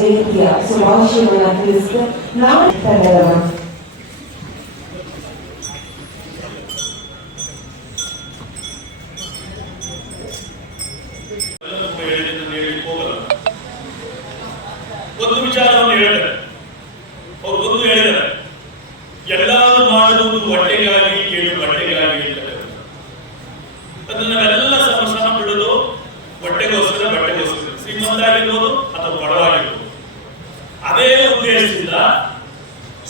ರೀತಿಯ ಶುಭಾಶಯಗಳನ್ನ ತಿಳಿಸಿದೆ ನಾವು ತಂಡದವ ಎಲ್ಲರೂ ಹೇಳಿದ್ದನ್ನು ಹೇಳಿ ಹೋಗಲ್ಲ ಒಂದು ವಿಚಾರವನ್ನು ಹೇಳಿದ್ದಾರೆ ಅವರು ಒಂದು ಹೇಳಿದ್ದಾರೆ ಎಲ್ಲರೂ ಮಾಡುವುದು ಹೊಟ್ಟೆಗಾಗಿ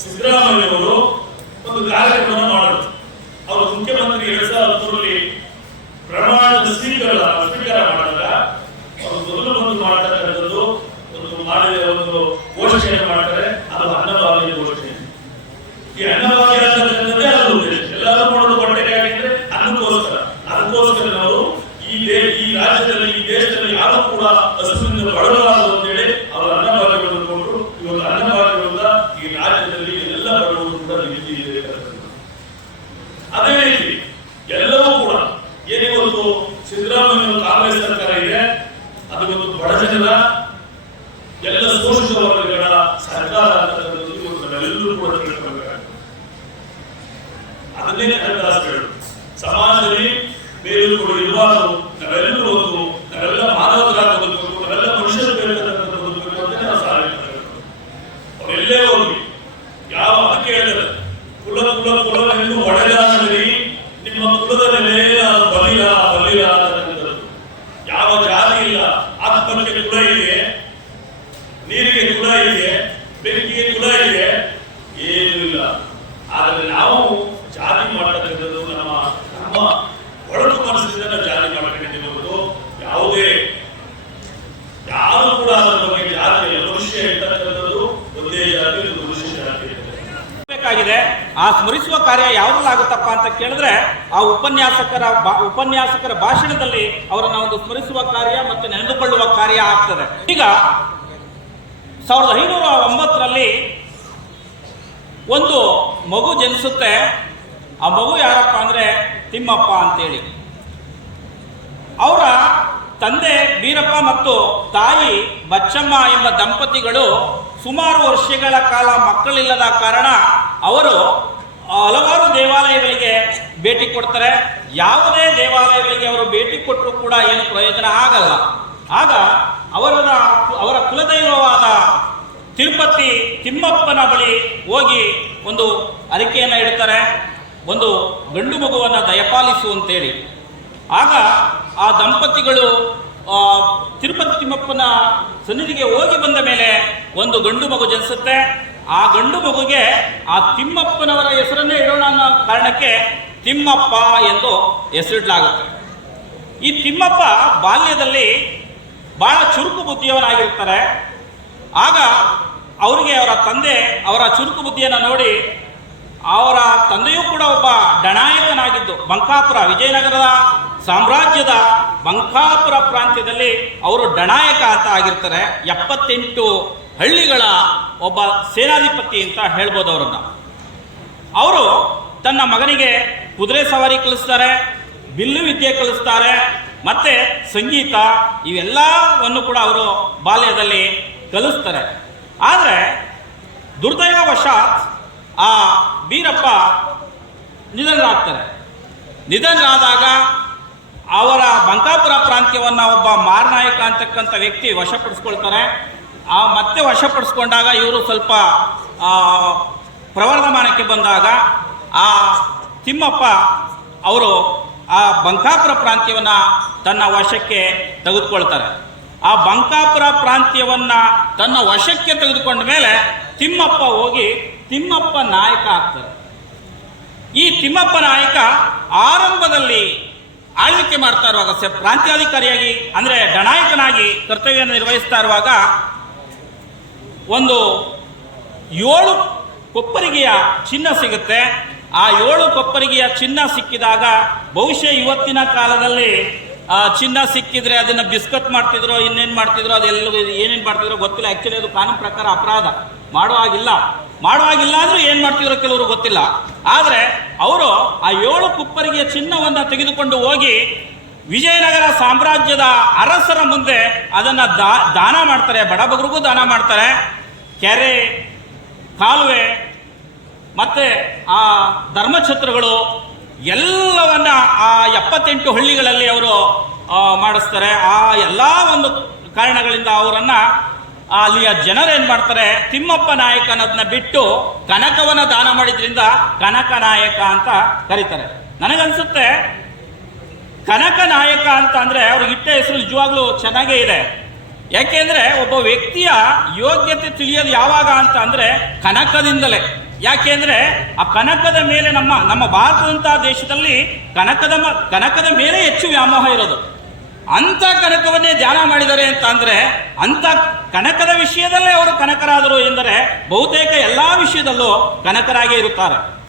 ಸಿದ್ದರಾಮಯ್ಯವರು ಒಂದು ಕಾರ್ಯಕ್ರಮ ಮಾಡಿದ್ರು ಅವರು ಮುಖ್ಯಮಂತ್ರಿ ಎರಡ್ ಸಾವಿರದ ಹತ್ತರಲ್ಲಿ ಪ್ರಮಾಣದ ಸ್ವೀಕಾರ ಸ್ವೀಕಾರ ಮಾಡಿದಾಗ, ಅವರು ಮೊದಲು ಒಂದು ಮಾಡತಕ್ಕಂಥದ್ದು ಒಂದು ಮಾಡಿದ ಒಂದು ಘೋಷಣೆ ಮಾಡ್ತಾರೆ ಅದು ಅನ್ನಭಾಗ್ಯ ಘೋಷಣೆ ಈ ಅನ್ನಭಾಗ್ಯ ಅಂತಕ್ಕಂಥದ್ದೇ ಅದು ಉದ್ದೇಶ ಎಲ್ಲರೂ ಮಾಡೋದು ಹೊಟ್ಟೆಗಾಗಿ ಅಂದ್ರೆ ಅನ್ನಕ್ಕೋಸ್ಕರ ಅದಕ್ಕೋಸ್ಕರ ನಾವು ಈ ದೇ ಈ ರಾಜ್ಯದಲ್ಲಿ ಈ ದೇಶದಲ್ಲಿ ಯಾರು ಕೂಡ ಹಸುವಿನಿಂದ ಬಡವರಾಗದು ಅಂತೇಳಿ ಅವರು ಅನ್ನಭಾಗ್ಯವನ್ನು ಕೊಟ್ಟರು ಇವತ್ತು ಅನ್ನಭಾಗ್ಯದಿಂದ ಈ ರಾಜ್ಯದಲ್ಲಿ ಎಲ್ಲ ಬಡವರು ಕೂಡ ನಿಧಿ ಇದೆ ಅದೇ ರೀತಿ ಎಲ್ಲವೂ ಕೂಡ ಏನಿವತ್ತು ಸಿದ್ದರಾಮಯ್ಯ ಕಾಂಗ್ರೆಸ್ ಸರ್ಕಾರ ಇದೆ ಬಡ ಜನರ ಎಲ್ಲ ಶೋಷಿತ ವರ್ಗಗಳ ಸರ್ಕಾರ ನಾವೆಲ್ಲರೂ ಕೂಡ ಅದನ್ನೇ ಹೇಳು ಸಮಾಜದಲ್ಲಿ ಬೇರೆ ಕೂಡ ಇರಬಾರದು ನಾವೆಲ್ಲರೂ ಒಂದು, ನಾವೆಲ್ಲ ಮಾನವರಾಗಿ ನಾವೆಲ್ಲ ಮನುಷ್ಯರು ಅವರೆಲ್ಲೇ ಹೋಗಿ ಯಾವ ಅದಕ್ಕೆ ಹೇಳಿದ್ದಾರೆ ಕುಲ ಕುಲ ಕುಲವೆಂದು ಒಡೆದಾಡಲಿ ನಿಮ್ಮ ಕುಲದ ಮೇಲೆ ಬಲಿಯ ಬಲಿರ ಬಲಿರ ಅಂತಕ್ಕಂಥದ್ದು ಯಾವ ಜಾತಿ ಇಲ್ಲ ಆತ್ಮಕ್ಕೆ ಕುಲ ಇದೆ ನೀರಿಗೆ ಕುಲ ಇದೆ ಬೆಂಕಿಗೆ ಕುಲ ಇದೆ ಏನೂ ಇಲ್ಲ ಆದರೆ ನಾವು ಜಾತಿ ಮಾಡತಕ್ಕಂಥದ್ದು ನಮ್ಮ ನಮ್ಮ ಮನಸ್ಸಿನಿಂದ ಜಾರಿ ಯಾವುದೇ ಯಾರು ಕೂಡ ಅದರ ಜಾತಿ ಮನುಷ್ಯ ಬೇಕಾಗಿದೆ, ಆ ಸ್ಮರಿಸುವ ಕಾರ್ಯ ಯಾವುದಲ್ಲಾಗುತ್ತಪ್ಪ ಅಂತ ಕೇಳಿದ್ರೆ ಆ ಉಪನ್ಯಾಸಕರ ಉಪನ್ಯಾಸಕರ ಭಾಷಣದಲ್ಲಿ ಅವರನ್ನ ಒಂದು ಸ್ಮರಿಸುವ ಕಾರ್ಯ ಮತ್ತು ನೆನೆದುಕೊಳ್ಳುವ ಕಾರ್ಯ ಆಗ್ತದೆ. ಈಗ ಸಾವಿರದ ಐನೂರ ಒಂಬತ್ತರಲ್ಲಿ ಒಂದು ಮಗು ಜನಿಸುತ್ತೆ. ಆ ಮಗು ಯಾರಪ್ಪ ಅಂದ್ರೆ ತಿಮ್ಮಪ್ಪ ಅಂತೇಳಿ. ಅವರ ತಂದೆ ಬೀರಪ್ಪ ಮತ್ತು ತಾಯಿ ಬಚ್ಚಮ್ಮ ಎಂಬ ದಂಪತಿಗಳು ಸುಮಾರು ವರ್ಷಗಳ ಕಾಲ ಮಕ್ಕಳಿಲ್ಲದ ಕಾರಣ ಅವರು ಹಲವಾರು ದೇವಾಲಯಗಳಿಗೆ ಭೇಟಿ ಕೊಡ್ತಾರೆ. ಯಾವುದೇ ದೇವಾಲಯಗಳಿಗೆ ಅವರು ಭೇಟಿ ಕೊಟ್ಟರು ಕೂಡ ಏನು ಪ್ರಯೋಜನ ಆಗಲ್ಲ. ಆಗ ಅವರ ಅವರ ಕುಲದೈವವಾದ ತಿರುಪತಿ ತಿಮ್ಮಪ್ಪನ ಬಳಿ ಹೋಗಿ ಒಂದು ಅರಿಕೆಯನ್ನು ಇಡ್ತಾರೆ. ಒಂದು ಗಂಡು ಮಗುವನ್ನು ದಯಪಾಲಿಸು ಅಂತೇಳಿ. ಆಗ ಆ ದಂಪತಿಗಳು ತಿರುಪತಿ ತಿಮ್ಮಪ್ಪನ ಸನ್ನಿಧಿಗೆ ಹೋಗಿ ಬಂದ ಮೇಲೆ ಒಂದು ಗಂಡು ಮಗು ಜನಿಸುತ್ತೆ. ಆ ಗಂಡು ಮಗುಗೆ ಆ ತಿಮ್ಮಪ್ಪನವರ ಹೆಸರನ್ನೇ ಇಡೋಣ ಅನ್ನೋ ಕಾರಣಕ್ಕೆ ತಿಮ್ಮಪ್ಪ ಎಂದು ಹೆಸರಿಡಲಾಗುತ್ತೆ. ಈ ತಿಮ್ಮಪ್ಪ ಬಾಲ್ಯದಲ್ಲಿ ಬಹಳ ಚುರುಕು ಬುದ್ಧಿಯವನಾಗಿರ್ತಾರೆ. ಆಗ ಅವರಿಗೆ ಅವರ ತಂದೆ ಅವರ ಚುರುಕು ಬುದ್ಧಿಯನ್ನು ನೋಡಿ ಅವರ ತಂದೆಯೂ ಕೂಡ ಒಬ್ಬ ಡಣಾಯಕನಾಗಿದ್ದು ಬಂಕಾಪುರ ವಿಜಯನಗರದ ಸಾಮ್ರಾಜ್ಯದ ಬಂಕಾಪುರ ಪ್ರಾಂತ್ಯದಲ್ಲಿ ಅವರು ಡಣಾಯಕ ಅಂತ ಆಗಿರ್ತಾರೆ. ಎಪ್ಪತ್ತೆಂಟು ಹಳ್ಳಿಗಳ ಒಬ್ಬ ಸೇನಾಧಿಪತಿ ಅಂತ ಹೇಳ್ಬೋದು ಅವರನ್ನು. ಅವರು ತನ್ನ ಮಗನಿಗೆ ಕುದುರೆ ಸವಾರಿ ಕಲಿಸ್ತಾರೆ, ಬಿಲ್ಲು ವಿದ್ಯೆ ಕಲಿಸ್ತಾರೆ, ಮತ್ತೆ ಸಂಗೀತ ಇವೆಲ್ಲವನ್ನು ಕೂಡ ಅವರು ಬಾಲ್ಯದಲ್ಲಿ ಕಲಿಸ್ತಾರೆ. ಆದರೆ ದುರ್ದೈವವಶಾತ್ ಆ ಬೀರಪ್ಪ ನಿಧನರಾಗ್ತಾರೆ. ನಿಧನರಾದಾಗ ಅವರ ಬಂಕಾಪುರ ಪ್ರಾಂತ್ಯವನ್ನು ಒಬ್ಬ ಮಾರನಾಯಕ ಅಂತಕ್ಕಂಥ ವ್ಯಕ್ತಿ ವಶಪಡಿಸ್ಕೊಳ್ತಾರೆ. ಆ ಮತ್ತೆ ವಶಪಡಿಸ್ಕೊಂಡಾಗ ಇವರು ಸ್ವಲ್ಪ ಪ್ರವರ್ಧಮಾನಕ್ಕೆ ಬಂದಾಗ ಆ ತಿಮ್ಮಪ್ಪ ಅವರು ಆ ಬಂಕಾಪುರ ಪ್ರಾಂತ್ಯವನ್ನು ತನ್ನ ವಶಕ್ಕೆ ತೆಗೆದುಕೊಳ್ತಾರೆ. ಆ ಬಂಕಾಪುರ ಪ್ರಾಂತ್ಯವನ್ನು ತನ್ನ ವಶಕ್ಕೆ ತೆಗೆದುಕೊಂಡ ಮೇಲೆ ತಿಮ್ಮಪ್ಪ ಹೋಗಿ ತಿಮ್ಮಪ್ಪ ನಾಯಕ ಆಗ್ತಾರೆ. ಈ ತಿಮ್ಮಪ್ಪ ನಾಯಕ ಆರಂಭದಲ್ಲಿ ಆಳ್ವಿಕೆ ಮಾಡ್ತಾ ಇರುವಾಗ ಪ್ರಾಂತ್ಯಾಧಿಕಾರಿಯಾಗಿ ಅಂದ್ರೆ ಡನಾಯಕನಾಗಿ ಕರ್ತವ್ಯವನ್ನು ನಿರ್ವಹಿಸ್ತಾ ಇರುವಾಗ ಒಂದು ಏಳು ಕೊಪ್ಪರಿಗೆಯ ಚಿನ್ನ ಸಿಗುತ್ತೆ. ಆ ಏಳು ಕೊಪ್ಪರಿಗೆಯ ಚಿನ್ನ ಸಿಕ್ಕಿದಾಗ ಬಹುಶಃ ಇವತ್ತಿನ ಕಾಲದಲ್ಲಿ ಆ ಚಿನ್ನ ಸಿಕ್ಕಿದ್ರೆ ಅದನ್ನ ಬಿಸ್ಕತ್ ಮಾಡ್ತಿದ್ರು, ಇನ್ನೇನು ಮಾಡ್ತಿದ್ರು ಅದೆಲ್ಲ ಏನೇನು ಮಾಡ್ತಿದ್ರು ಗೊತ್ತಿಲ್ಲ. ಆ್ಯಕ್ಚುಲಿ ಅದು ಕಾನೂನು ಪ್ರಕಾರ ಅಪರಾಧ. ಮಾಡುವಾಗಿಲ್ಲ ಮಾಡುವಾಗಿಲ್ಲ ಅಂದ್ರೆ ಏನು ಮಾಡ್ತಿದ್ರು ಕೆಲವರು ಗೊತ್ತಿಲ್ಲ. ಆದರೆ ಅವರು ಆ ಏಳು ಕುಪ್ಪರಿಗೆ ಚಿನ್ನವನ್ನು ತೆಗೆದುಕೊಂಡು ಹೋಗಿ ವಿಜಯನಗರ ಸಾಮ್ರಾಜ್ಯದ ಅರಸರ ಮುಂದೆ ಅದನ್ನು ದಾ, ದಾನ ಮಾಡ್ತಾರೆ. ಬಡಬಗರಿಗೂ ದಾನ ಮಾಡ್ತಾರೆ. ಕೆರೆ, ಕಾಲುವೆ, ಮತ್ತೆ ಆ ಧರ್ಮಛತ್ರಗಳು ಎಲ್ಲವನ್ನ ಆ ಎಪ್ಪತ್ತೆಂಟು ಹಳ್ಳಿಗಳಲ್ಲಿ ಅವರು ಮಾಡಿಸ್ತಾರೆ. ಆ ಎಲ್ಲ ಒಂದು ಕಾರಣಗಳಿಂದ ಅವರನ್ನು ಅಲ್ಲಿಯ ಜನರೇನು ಮಾಡ್ತಾರೆ, ತಿಮ್ಮಪ್ಪ ನಾಯಕ ಅನ್ನೋದನ್ನ ಬಿಟ್ಟು ಕನಕವನ್ನ ದಾನ ಮಾಡಿದ್ರಿಂದ ಕನಕ ನಾಯಕ ಅಂತ ಕರೀತಾರೆ. ನನಗನ್ಸುತ್ತೆ, ಕನಕ ನಾಯಕ ಅಂತ ಅಂದರೆ ಅವ್ರಿಗೆ ಇಟ್ಟ ಹೆಸರು ನಿಜವಾಗ್ಲೂ ಚೆನ್ನಾಗೇ ಇದೆ. ಯಾಕೆಂದ್ರೆ ಒಬ್ಬ ವ್ಯಕ್ತಿಯ ಯೋಗ್ಯತೆ ತಿಳಿಯೋದು ಯಾವಾಗ ಅಂತ ಅಂದರೆ ಕನಕದಿಂದಲೇ. ಯಾಕೆಂದ್ರೆ ಆ ಕನಕದ ಮೇಲೆ ನಮ್ಮ ನಮ್ಮ ಭಾರತದಂತಹ ದೇಶದಲ್ಲಿ ಕನಕದ ಕನಕದ ಮೇಲೆ ಹೆಚ್ಚು ವ್ಯಾಮೋಹ ಇರೋದು. ಅಂತ ಕನಕವನ್ನೇ ಧ್ಯಾನ ಮಾಡಿದರೆ ಅಂತ ಅಂದರೆ ಅಂತ ಕನಕದ ವಿಷಯದಲ್ಲೇ ಅವರು ಕನಕರಾದರು ಎಂದರೆ ಬಹುತೇಕ ಎಲ್ಲಾ ವಿಷಯದಲ್ಲೂ ಕನಕರಾಗೇ ಇರುತ್ತಾರೆ.